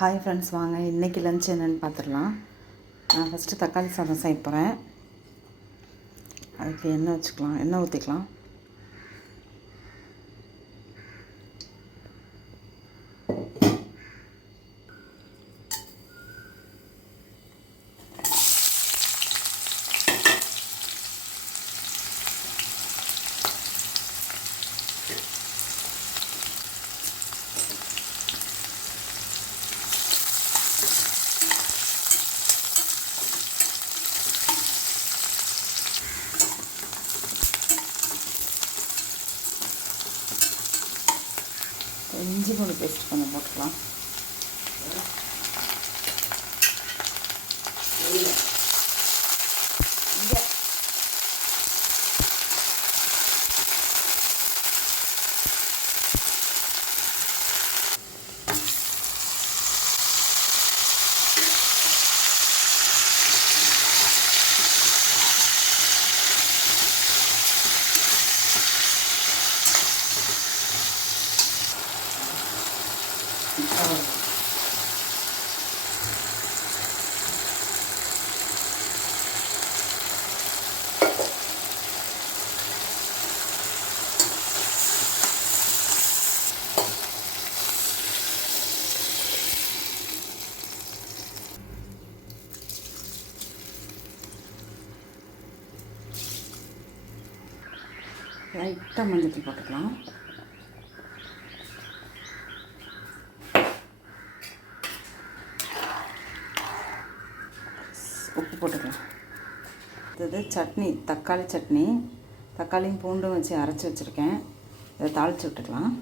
Hi friends வாங்க. இன்றைக்கி lunch என்னென்னு பார்த்துடலாம். நான் ஃபஸ்ட்டு தக்காளி சாதம் செய்ய போகிறேன் அதுக்கு எண்ணெய் வச்சுக்கலாம். எண்ணெய் ஊற்றிக்கலாம் பூண்டு பேஸ்ட் கொஞ்சம் போட்டுக்கலாம். லைட்டாக மஞ்சள் போட்டுக்கலாம் உப்பு போட்டுக்கலாம் இது சட்னி தக்காளி சட்னி. தக்காளியும் பூண்டும் வச்சு அரைச்சி வச்சுருக்கேன். இதை தாளித்து விட்டுக்கலாம்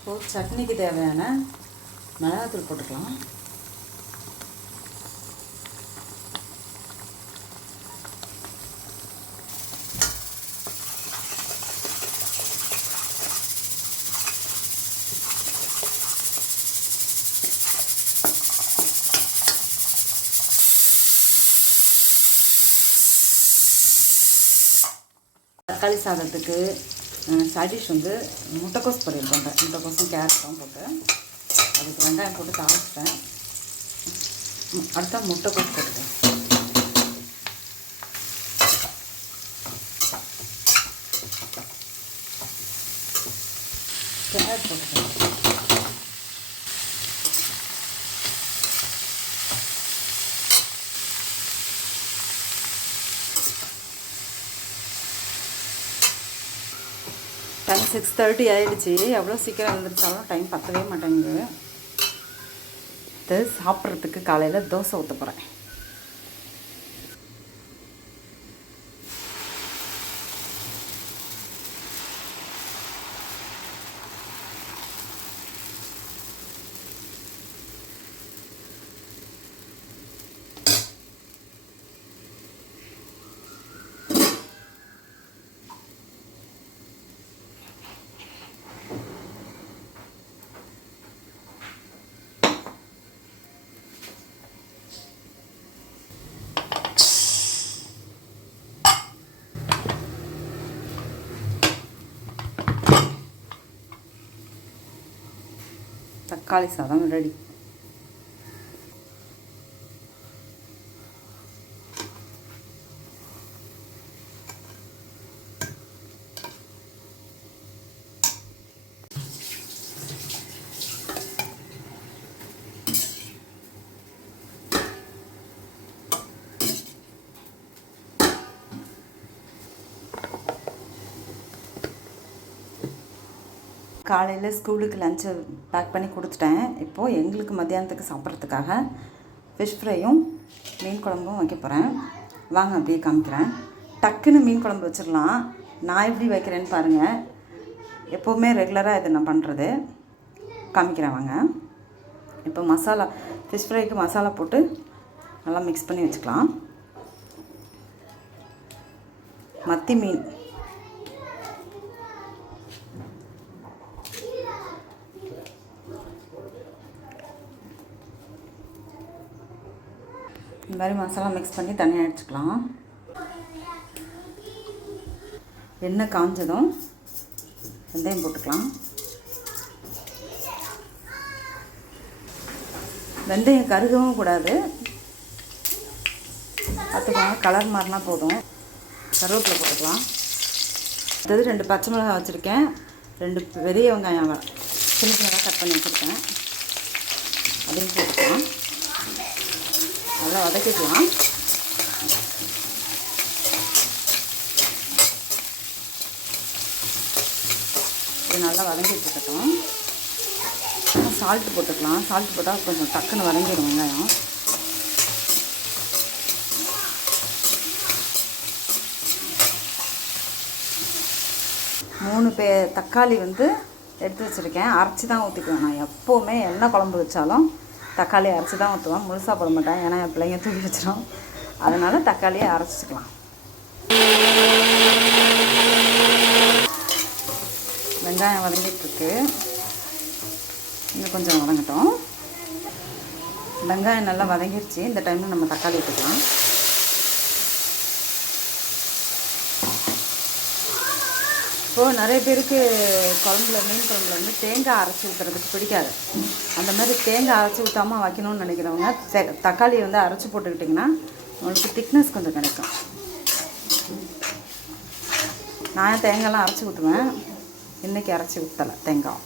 இப்போ சட்னிக்கு தேவையான மிளகாத்தூள் போட்டுக்கலாம். தக்காளி சாதத்துக்கு சடிஷ் வந்து முட்டைக்கோஸ் பொரியல் பண்ணுறேன் முட்டைக்கோஸும் கேரட்டும் போட்டு. அதுக்கு வெங்காயம் போட்டு தாளிச்சிட்டேன். அடுத்த அடுத்தா முட்டைக்கோஸ் போட்டுக்கேன் டைம் சிக்ஸ் தேர்ட்டி ஆகிடுச்சி எவ்வளோ சீக்கிரம் எழுந்திரிச்சாலும் டைம் பற்றவே மாட்டேங்குது. இது சாப்பிட்றதுக்கு காலையில் தோசை ஊற்ற போகிறேன் தக்காளி சாதம் ரெடி காலையில் ஸ்கூலுக்கு லஞ்சு பேக் பண்ணி கொடுத்துட்டேன். இப்போது எங்களுக்கு மத்தியானத்துக்கு சாப்பிட்றதுக்காக ஃபிஷ் ஃப்ரையும் மீன் குழம்பும் வைக்க போகிறேன் வாங்க அப்படியே காமிக்கிறேன். டக்குன்னு மீன் குழம்பு வச்சிடலாம். நான் எப்படி வைக்கிறேன்னு பாருங்கள் எப்போவுமே ரெகுலராக இதை நான் பண்ணுறது காமிக்கிறேன் வாங்க. இப்போ மசாலா ஃபிஷ் ஃப்ரைக்கு மசாலா போட்டு நல்லா மிக்ஸ் பண்ணி வச்சுக்கலாம். மத்தி மீன். இந்த மாதிரி மசாலா மிக்ஸ் பண்ணி தனியாக அடிச்சுக்கலாம் எண்ணெய் காஞ்சதும் வெந்தயம் போட்டுக்கலாம். வெந்தயம் கருகவும் கூடாது. பார்த்துக்கோங்க கலர் மாறினா போதும். கருவேப்பிலை போட்டுக்கலாம். அடுத்தது ரெண்டு பச்சை மிளகாய் வச்சுருக்கேன். ரெண்டு பெரிய வெங்காயம் சின்ன சின்னதாக கட் பண்ணி வச்சுருக்கேன். அதையும் போட்டுக்கலாம். நல்லா வதக்கிக்கலாம். இது நல்லா வதங்கிட்டு இருக்கட்டும். சால்ட்டு போட்டுக்கலாம். சால்ட் போட்டால் கொஞ்சம் டக்குன்னு வதங்கிடும் வெங்காயம். மூணு பே தக்காளி வந்து எடுத்து வச்சுருக்கேன். அரைச்சி தான் ஊற்றிக்குவேன் நான். எப்போவுமே என்ன குழம்பு வச்சாலும் தக்காளி அரைச்சி தான் ஊற்றுவேன் முழுசாக போட மாட்டேன் ஏன்னா என் பிள்ளைங்க தூக்கி வச்சிடும் அதனால் தக்காளியை அரைச்சிக்கலாம் வெங்காயம் வதங்கிட்டுருக்கு இன்னும் கொஞ்சம் வதங்கட்டும். வெங்காயம் நல்லா வதங்கிடுச்சு இந்த டைமில் நம்ம தக்காளி ஊற்றிக்கலாம் இப்போது நிறைய பேருக்கு குழம்புல மீன் குழம்புல வந்து தேங்காய் அரைச்சி ஊற்றுறதுக்கு பிடிக்காது. அந்த மாதிரி தேங்காய் அரைச்சி ஊற்றாமல் வைக்கணும்னு நினைக்கிறவங்க தே தக்காளியை வந்து அரைச்சி போட்டுக்கிட்டிங்கன்னா உங்களுக்கு திக்னஸ் கொஞ்சம் கிடைக்கும். நான் தேங்காய்லாம் அரைச்சி ஊற்றுவேன் இன்றைக்கி அரைச்சி ஊற்றலை தேங்காய்.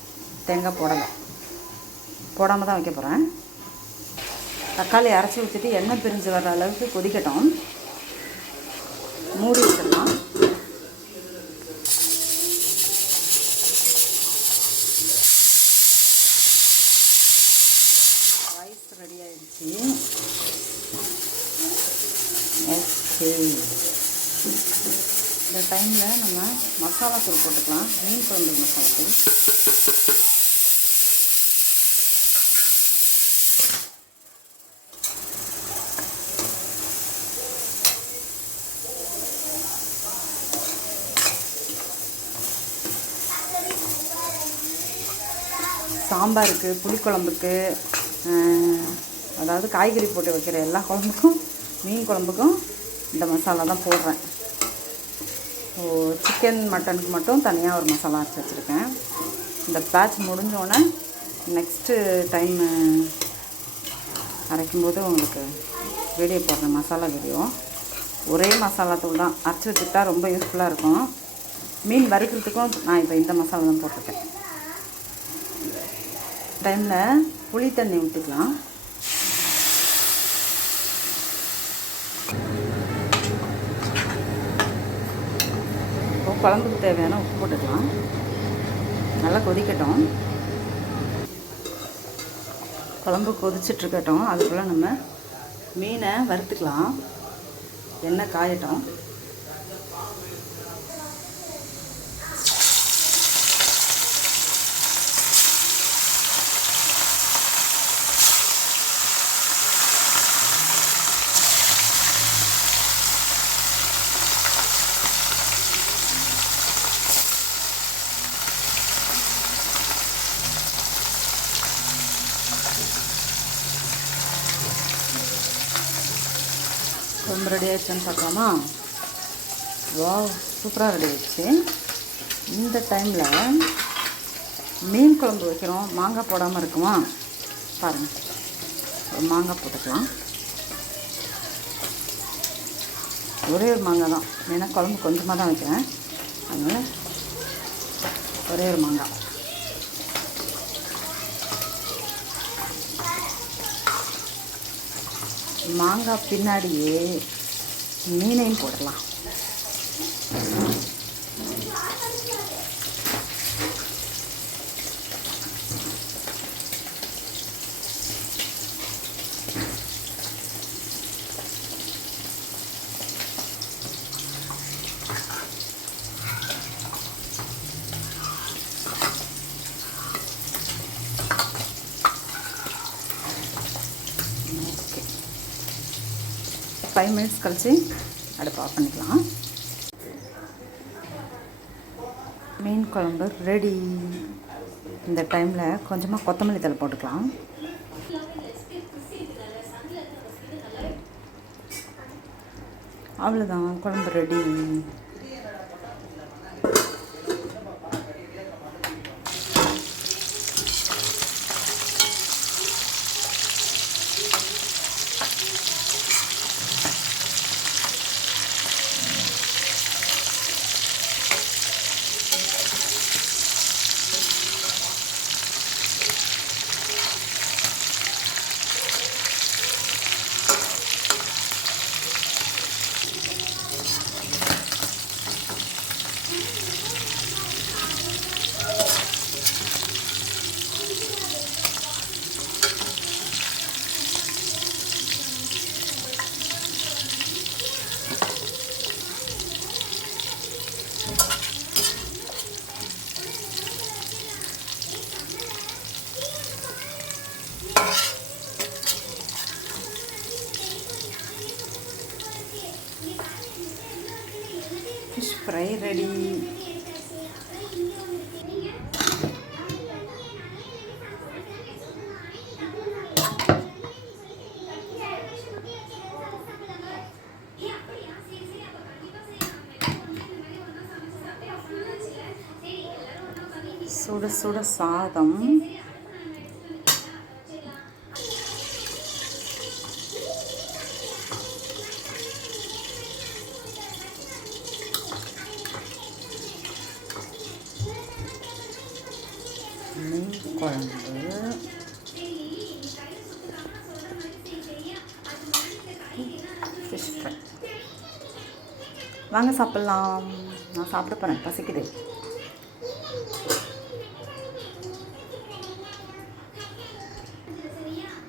தேங்காய் போடலை. போடாமல் தான் வைக்க போகிறேன் தக்காளி அரைச்சி ஊற்றிட்டு எண்ணெய் பிரிஞ்சு வர்ற அளவுக்கு கொதிக்கட்டும். மூடி வச்சிடலாம். இந்த டைமில் நம்ம மசாலா தூள் போட்டுக்கலாம். மீன் குழம்பு மசாலா தூள். சாம்பாருக்கு புளிக்குழம்புக்கு அதாவது காய்கறி போட்டு வைக்கிற எல்லா குழம்புக்கும் மீன் குழம்புக்கும் இந்த மசாலா தான் போடுறேன். ஓ சிக்கன் மட்டனுக்கு மட்டும் தனியாக ஒரு மசாலா அரைச்சி வச்சுருக்கேன். இந்த பேட்ச் முடிஞ்சோடனே நெக்ஸ்ட்டு டைம் அரைக்கும்போது உங்களுக்கு வீடியோ போடுறேன் மசாலா வீடியோ ஒரே மசாலா தூள் தான். அரைச்சி வச்சுக்கிட்டா ரொம்ப யூஸ்ஃபுல்லாக இருக்கும். மீன் வறுக்கிறதுக்கும் நான் இப்போ இந்த மசாலா தான் போட்டிருக்கேன். டைமில் புளி தண்ணி விட்டுக்கலாம் குழம்புக்கு தேவையான உப்பு போட்டுக்கலாம். நல்லா கொதிக்கட்டும். குழம்பு கொதிச்சிட்ருக்கட்டும். அதுக்குள்ளே நம்ம மீனை வறுத்துக்கலாம். எண்ணெய் காயட்டும். நம்ம ரெடி ஆயிடுச்சுன்னு பார்க்கலாமா? வா சூப்பராக ரெடி ஆயிடுச்சு. இந்த டைமில் மீன் குழம்பு வைக்கிறோம். மாங்காய் போடாமல் இருக்குமா? பாருங்கள் ஒரு மாங்காய் போட்டுக்கலாம். ஒரே ஒரு மாங்காய் தான். ஏன்னா குழம்பு கொஞ்சமாக தான் வைக்கிறேன். அதனால் ஒரே ஒரு மாங்காய். மாங்காய் பின்னாடியே மீனையும் போடலாம். மினிட்ஸ் கழித்து அடுப்பு ஆஃப் பண்ணிக்கலாம். மீன் குழம்பு ரெடி இந்த டைமில் கொஞ்சமாக கொத்தமல்லி தழை போட்டுக்கலாம். அவ்வளோதான் குழம்பு ரெடி ஃபிஷ் ஃப்ரை ரெடி சுட சுட சாதம் மீன் குழம்பு ஃபிஷ் ஃப்ரை வாங்க சாப்பிட்லாம். நான் சாப்பிட போகிறேன் பசிக்குது.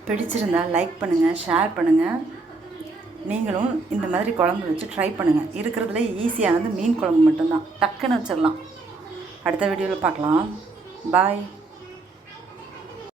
பிடிச்சிருந்தா லைக் பண்ணுங்கள் ஷேர் பண்ணுங்கள் நீங்களும் இந்த மாதிரி குழம்பு வச்சு ட்ரை பண்ணுங்கள் இருக்கிறதுல ஈஸியானது மீன் குழம்பு மட்டும்தான். டக்குன்னு வச்சிடலாம். அடுத்த வீடியோவில் பார்க்கலாம். பாய்